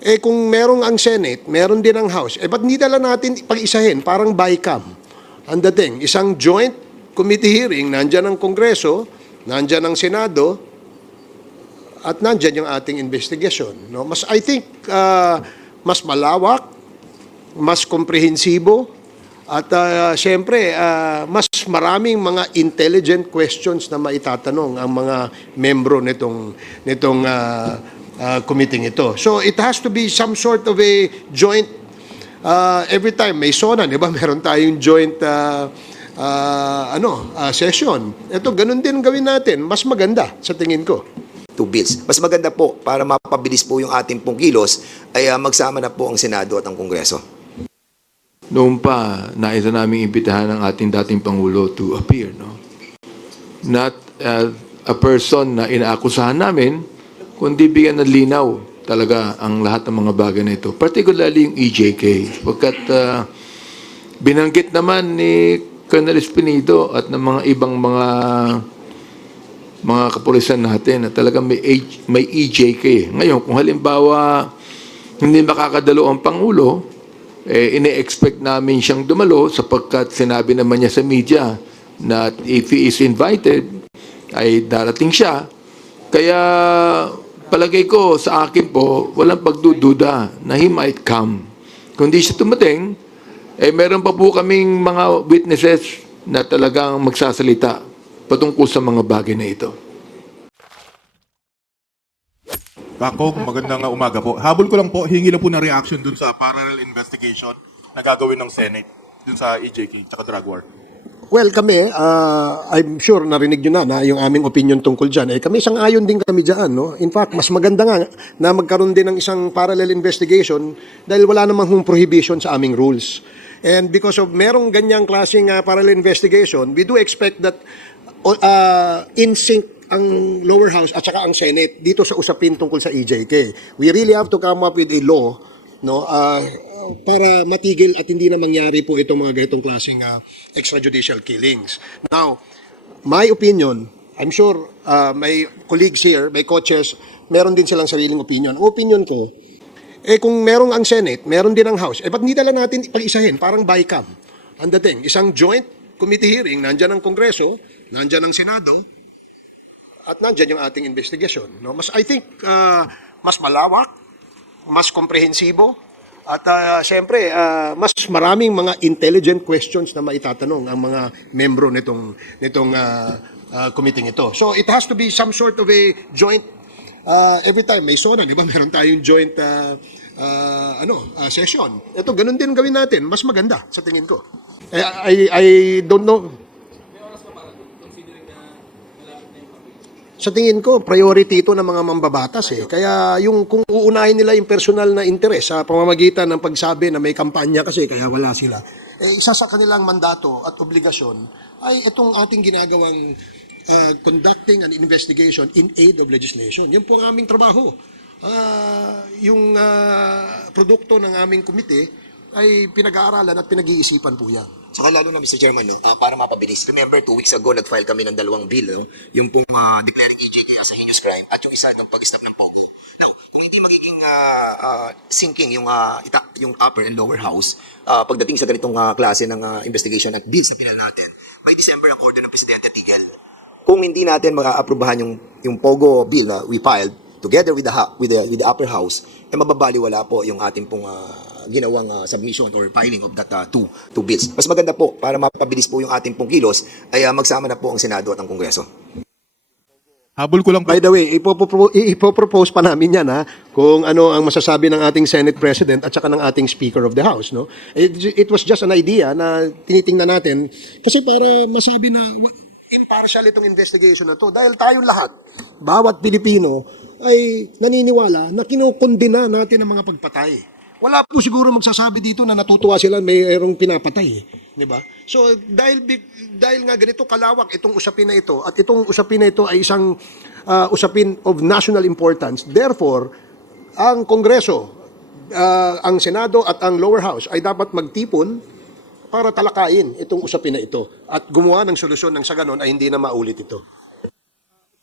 Eh kung merong ang Senate, meron din ang House, eh ba't hindi dala natin pag-isahin, parang BICAM? Ang dating, isang joint committee hearing, nandyan ang Kongreso, nandyan ang Senado, at nandyan yung ating investigation. No? Mas, I think, mas malawak, mas komprehensibo, at siyempre, mas maraming mga intelligent questions na maitatanong ang mga membro nitong committee ito. So it has to be some sort of a joint, every time may SONA, di ba? Meron tayong joint session. Ito, ganun din gawin natin. Mas maganda sa tingin ko. Two bills. Mas maganda po para mapabilis po yung ating pong kilos ay magsama na po ang Senado at ang Kongreso. Noon pa, naisa naming imbitahan ng ating dating Pangulo to appear. No? Not a person na inaakusahan namin, kundi bigyan ng linaw talaga ang lahat ng mga bagay na ito. Particularly yung EJK. Pagkat binanggit naman ni Colonel Espinido at ng mga ibang mga kapulisan natin na talagang may EJK. Ngayon, kung halimbawa hindi makakadalo ang Pangulo, ine-expect namin siyang dumalo sapagkat sinabi naman niya sa media na if he is invited, ay darating siya. Kaya palagay ko sa akin po, walang pagdududa na he might come. Kung di siya tumating, meron pa po kaming mga witnesses na talagang magsasalita patungkol sa mga bagay na ito. Kako, magandang umaga po. Habol ko lang po, hingi lang po na reaction dun sa parallel investigation na gagawin ng Senate dun sa EJK tsaka drug war. Well, kami, I'm sure narinig nyo na yung aming opinion tungkol dyan. Kami isang ayon din kami dyan. No? In fact, mas maganda nga na magkaroon din ng isang parallel investigation dahil wala namang prohibition sa aming rules. And because of merong ganyang klaseng parallel investigation, we do expect that in sync ang lower house at saka ang Senate dito sa usapin tungkol sa EJK. We really have to come up with a law, no, para matigil at hindi na mangyari po itong mga ganitong klaseng extrajudicial killings. Now, my opinion, I'm sure may colleagues here, may coaches, meron din silang sariling opinion. Ang opinion ko, kung merong ang Senate, meron din ang House, ba't hindi dala natin pag-isahin, parang BICAM? Ang dating, isang joint committee hearing, nandyan ang Kongreso, nandyan ang Senado, at nandyan yung ating investigation. No? Mas, I think, mas malawak, mas komprehensibo, at siyempre, mas maraming mga intelligent questions na maitatanong ang mga membro nitong committee ito. So it has to be some sort of a joint, every time may SONA, di ba? Meron tayong joint session. Ito, ganun din gawin natin. Mas maganda sa tingin ko. I don't know. Sa tingin ko, priority ito ng mga mambabatas. Kaya kung uunahin nila yung personal na interes sa pamamagitan ng pagsabi na may kampanya kasi kaya wala sila, isa sa kanilang mandato at obligasyon ay itong ating ginagawang conducting an investigation in aid of legislation. Yun po ang aming trabaho. Yung produkto ng aming komite ay pinag-aaralan at pinag-iisipan po yan. Saka lalo na, Mr. Chairman, no, para mapabilis. Remember, 2 weeks ago, nag-file kami ng 2 bill. No? Yung pong declaring EJK as a heinous crime at yung isa ng pag-stop ng POGO. Now, kung hindi magiging sinking yung upper and lower house pagdating sa ganitong klase ng investigation at bills na pinal natin, by December ang order ng Presidente tigil. Kung hindi natin mag-aaprubahan yung POGO bill na we filed together with the upper house, mababaliwala po yung ating pong ginawang submission or filing of that two bills. Mas maganda po para mapabilis po yung ating pong kilos ay magsama na po ang Senado at ang Kongreso. Habol ko lang po. By the way, ipopropose pa namin yan kung ano ang masasabi ng ating Senate President at saka ng ating Speaker of the House. No? It was just an idea na tinitingnan natin kasi para masabi na impartial itong investigation na to. Dahil tayong lahat, bawat Pilipino ay naniniwala na kinukondena natin ang mga pagpatay. Wala po siguro magsasabi dito na natutuwa sila mayroong pinapatay. Di ba? So dahil nga ganito kalawak itong usapin na ito at itong usapin na ito ay isang usapin of national importance. Therefore, ang Kongreso, ang Senado at ang lower house ay dapat magtipon para talakayin itong usapin na ito at gumawa ng solusyon ng sa ganon ay hindi na maulit ito.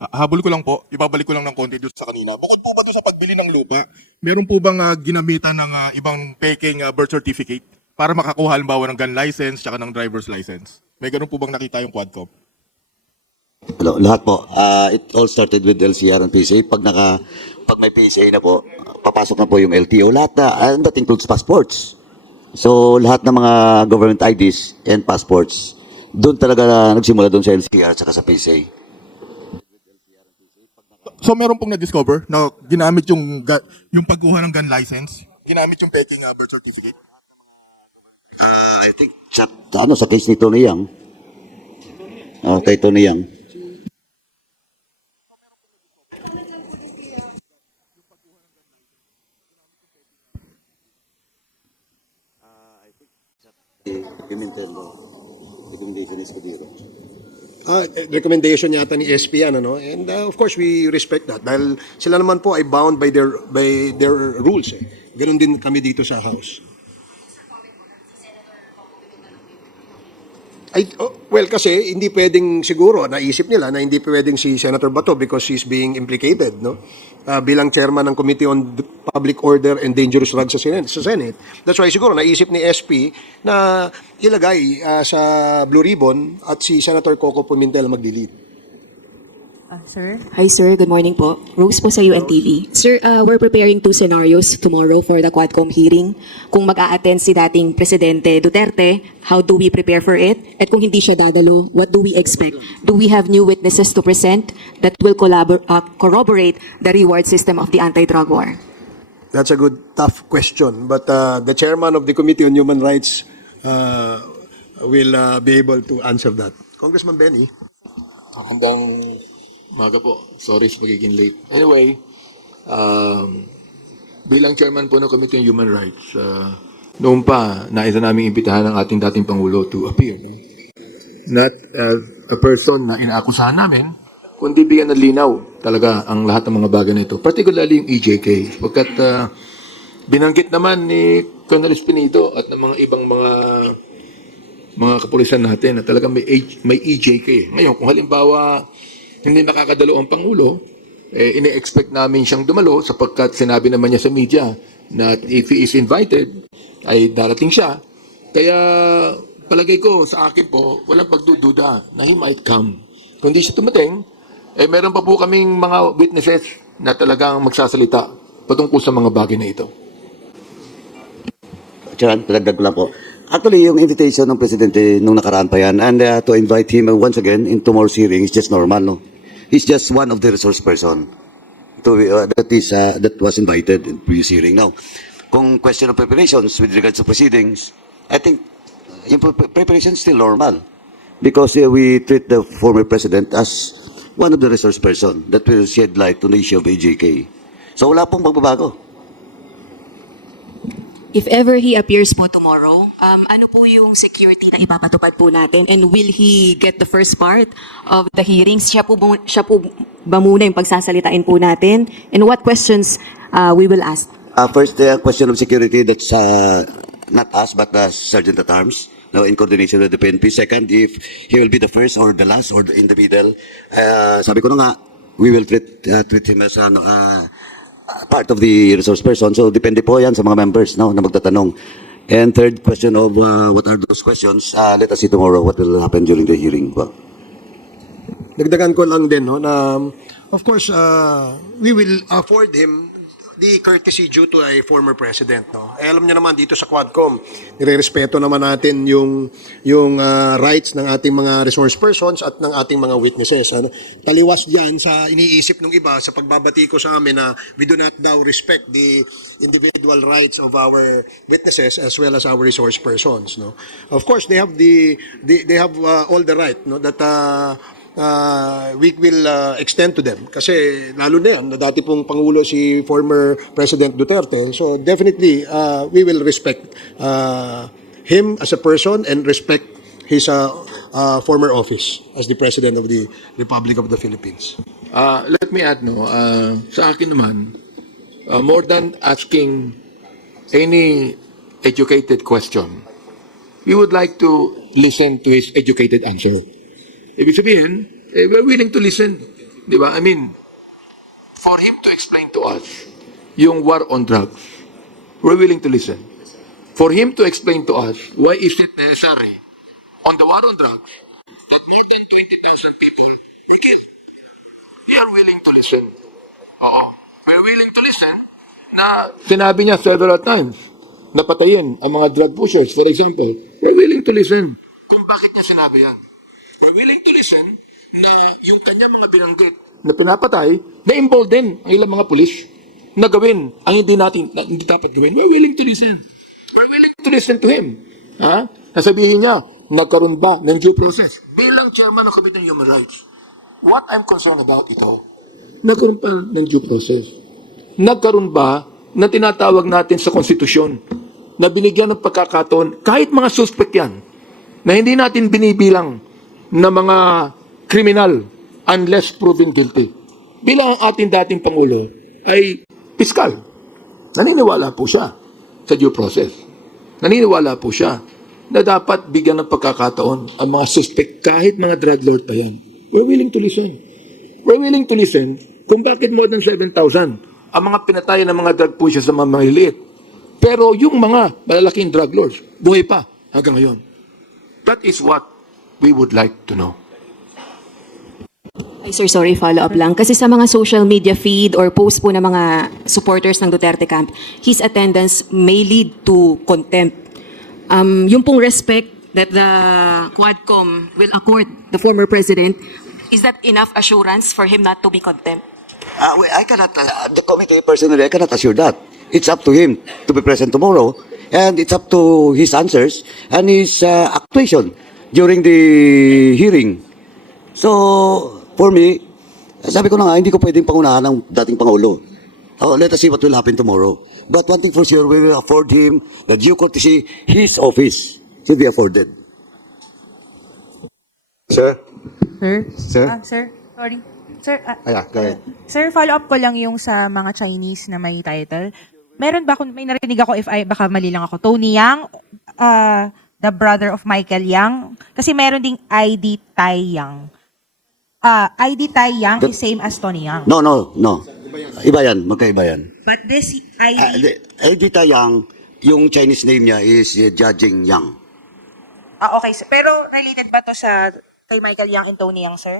Habol ko lang po, ibabalik ko lang ng konti doon sa kanina. Bukod po ba doon sa pagbili ng lupa, meron po bang ginamitan ng ibang peking birth certificate para makakuha halimbawa ng gun license tsaka ng driver's license? May ganun po bang nakita yung Quadcom? Hello, lahat po. It all started with LCR and PCA. Pag may PCA na po, papasok na po yung LTO. Lahat na, and that includes passports. So, lahat ng mga government IDs and passports, doon talaga nagsimula doon sa LCR at sa PCA. So meron pong na-discover na ginamit yung pagkuha ng gun license, ginamit yung peking birth certificate? I think sa case ni Tony Yang. Kay Tony Yang. Recommendation is Codiro. Recommendation yata ni SP yan, ano? And of course, we respect that. Dahil sila naman po ay bound by their rules. Ganon din kami dito sa House. Well, kasi hindi pwedeng siguro, naisip nila na hindi pwedeng si Senator Bato because he's being implicated, no? Bilang chairman ng Committee on Public Order and Dangerous Drugs sa Senate. That's why siguro naisip ni SP na ilagay sa Blue Ribbon at si Senator Coco Pimentel mag-delete. Sir? Hi, sir. Good morning po. Rose po sa UNTV. Sir, we're preparing 2 scenarios tomorrow for the Quadcom hearing. Kung mag-a-attend si dating Presidente Duterte, how do we prepare for it? At kung hindi siya dadalo, what do we expect? Do we have new witnesses to present that will corroborate the reward system of the anti-drug war? That's a good, tough question. But the chairman of the Committee on Human Rights will be able to answer that. Congressman Benny. Hanggang maga po. Sorry sa nagiging late. Anyway, bilang chairman po ng Committee on Human Rights, noon pa, naisa namin imbitahan ang ating dating Pangulo to appear. No? Not a person na inaakusahan namin, kundi bigyan ng linaw talaga ang lahat ng mga bagay na ito. Particularly yung EJK. Pagkat binanggit naman ni Colonel Espinido at ng mga ibang mga kapulisan natin na talagang may EJK. Ngayon, kung halimbawa hindi nakakadalo ang Pangulo, ine-expect namin siyang dumalo sapagkat sinabi naman niya sa media na if he is invited, ay darating siya. Kaya palagay ko sa akin po, walang pagdududa na he might come. Kung di siya tumating, meron pa po kaming mga witnesses na talagang magsasalita patungkol sa mga bagay na ito. Charan, palagdag ko lang po. Actually, yung invitation ng Presidente nung nakaraan pa yan, and to invite him once again in tomorrow's hearing is just normal, no? He's just one of the resource person that was invited in previous hearing. Now, kung question of preparations with regards to proceedings, I think yung preparation is still normal because we treat the former President as one of the resource person that will shed light on the issue of AJK. So wala pong magbabago. If ever he appears po tomorrow, ano po yung security na ipapatupad po natin? And will he get the first part of the hearings? Siya po ba muna yung pagsasalitain po natin? And what questions we will ask? First, the question of security, that's not us, but Sergeant at Arms, now in coordination with the PNP. Second, if he will be the first or the last or in the middle, sabi ko na nga, we will treat him as part of the resource person. So, depende po yan sa mga members no, na magtatanong. And third question of what are those questions, let us see tomorrow what will happen during the hearing. Dagdagan ko lang din, no, na of course, we will afford him the courtesy due to a former president, no. Alam niyo naman dito sa Quadcom, nirerespeto naman natin yung rights ng ating mga resource persons at ng ating mga witnesses. Ano? Taliwas diyan sa iniisip ng iba sa pagbabati ko sa amin na we do not now respect the individual rights of our witnesses as well as our resource persons, no. Of course, they have all the right, no, that we will extend to them. Kasi lalo na yan, na dati pong Pangulo si former President Duterte. So definitely, we will respect him as a person and respect his former office as the President of the Republic of the Philippines. Let me add, no, sa akin naman, more than asking any educated question, we would like to listen to his educated answer. Ibig sabihin, we're willing to listen Di ba? I mean, for him to explain to us yung war on drugs, we're willing to listen. For him to explain to us why is it necessary on the war on drugs that more than 20,000 people are killed. We are willing to listen. Oo. We're willing to listen na sinabi niya several times na patayin ang mga drug pushers, for example. We're willing to listen kung bakit niya sinabi yan. We're willing to listen na yung kanya mga binanggit na pinapatay, na-embolden ang ilang mga pulis na gawin ang hindi dapat gawin. We're willing to listen. We're willing to listen to him. Ha? Nasabihin niya, nagkaroon ba ng due process? Bilang chairman ng Committee on Human Rights, what I'm concerned about ito, nagkaroon pa ng due process. Nagkaroon ba na tinatawag natin sa konstitusyon na binigyan ng pagkakataon, kahit mga suspect yan, na hindi natin binibilang na mga kriminal unless proven guilty. Bilang ang ating dating Pangulo ay piskal. Naniniwala po siya sa due process. Naniniwala po siya na dapat bigyan ng pagkakataon ang mga suspect kahit mga drug lord pa yan. We're willing to listen. We're willing to listen kung bakit more than 7,000 ang mga pinatayan ng mga drug pushers sa mga maliliit. Pero yung mga malalaking drug lords, buhay pa hanggang ngayon. That is what we would like to know. Ay, sir, sorry, follow-up lang. Kasi sa mga social media feed or post po ng mga supporters ng Duterte camp, his attendance may lead to contempt. Yung pong respect that the Quadcom will accord the former president, is that enough assurance for him not to be contempt? I cannot, the committee personally, I cannot assure that. It's up to him to be present tomorrow, and it's up to his answers and his actuation during the hearing. So, for me, sabi ko na nga, hindi ko pwedeng pangunahan ng dating Pangulo. Oh, let us see what will happen tomorrow. But one thing for sure, we will afford him the due courtesy, his office should be afforded. Sir? Sir? Sir? Sir, sorry. Sir, Go ahead. sir, follow up ko lang yung sa mga Chinese na may title. Meron ba, kung may narinig ako, baka mali lang ako, Tony Yang, the brother of Michael Yang, kasi meron ding ID Tai Yang. ID Tai Yang is same as Tony Yang. No. Iba yan, magkaiba yan. But this ID... Edita Yang, yung Chinese name niya is Jia-Jing Yang. okay. Pero related ba to sa kay Michael Yang and Tony Yang, sir?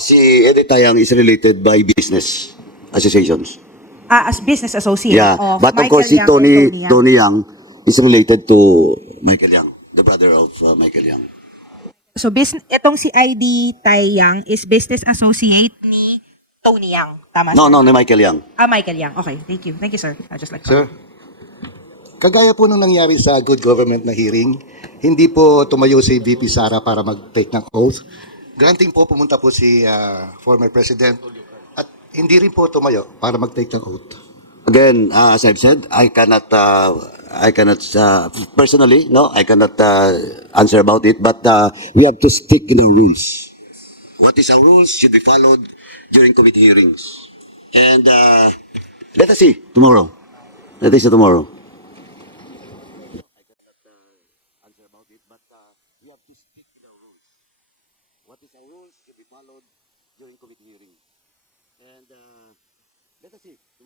Si Edita Yang is related by business associations. As business associate Yeah, of but of Michael course si Yang and Yang. Tony Yang is related to Michael Yang, the brother of Michael Yang. So, itong si ID Tai Yang is business associate ni Tony Yang. Tama, No, sir? ni Michael Yang. Michael Yang. Okay, thank you. Thank you, sir. I just like Sir? Kagaya po nung nangyari sa good government na hearing, hindi po tumayo si VP Sara para mag-take ng oath. Granting po pumunta po si former president at hindi rin po tumayo para mag-take ng oath. Again, as I've said, I cannot personally, no, I cannot answer about it, but we have to stick in the rules. What is our rules should be followed during committee hearings. And let us see tomorrow. Let us see tomorrow. Answer about it, but we have to stick in the rules. What is our rules should be followed during committee hearings. And let us see tomorrow.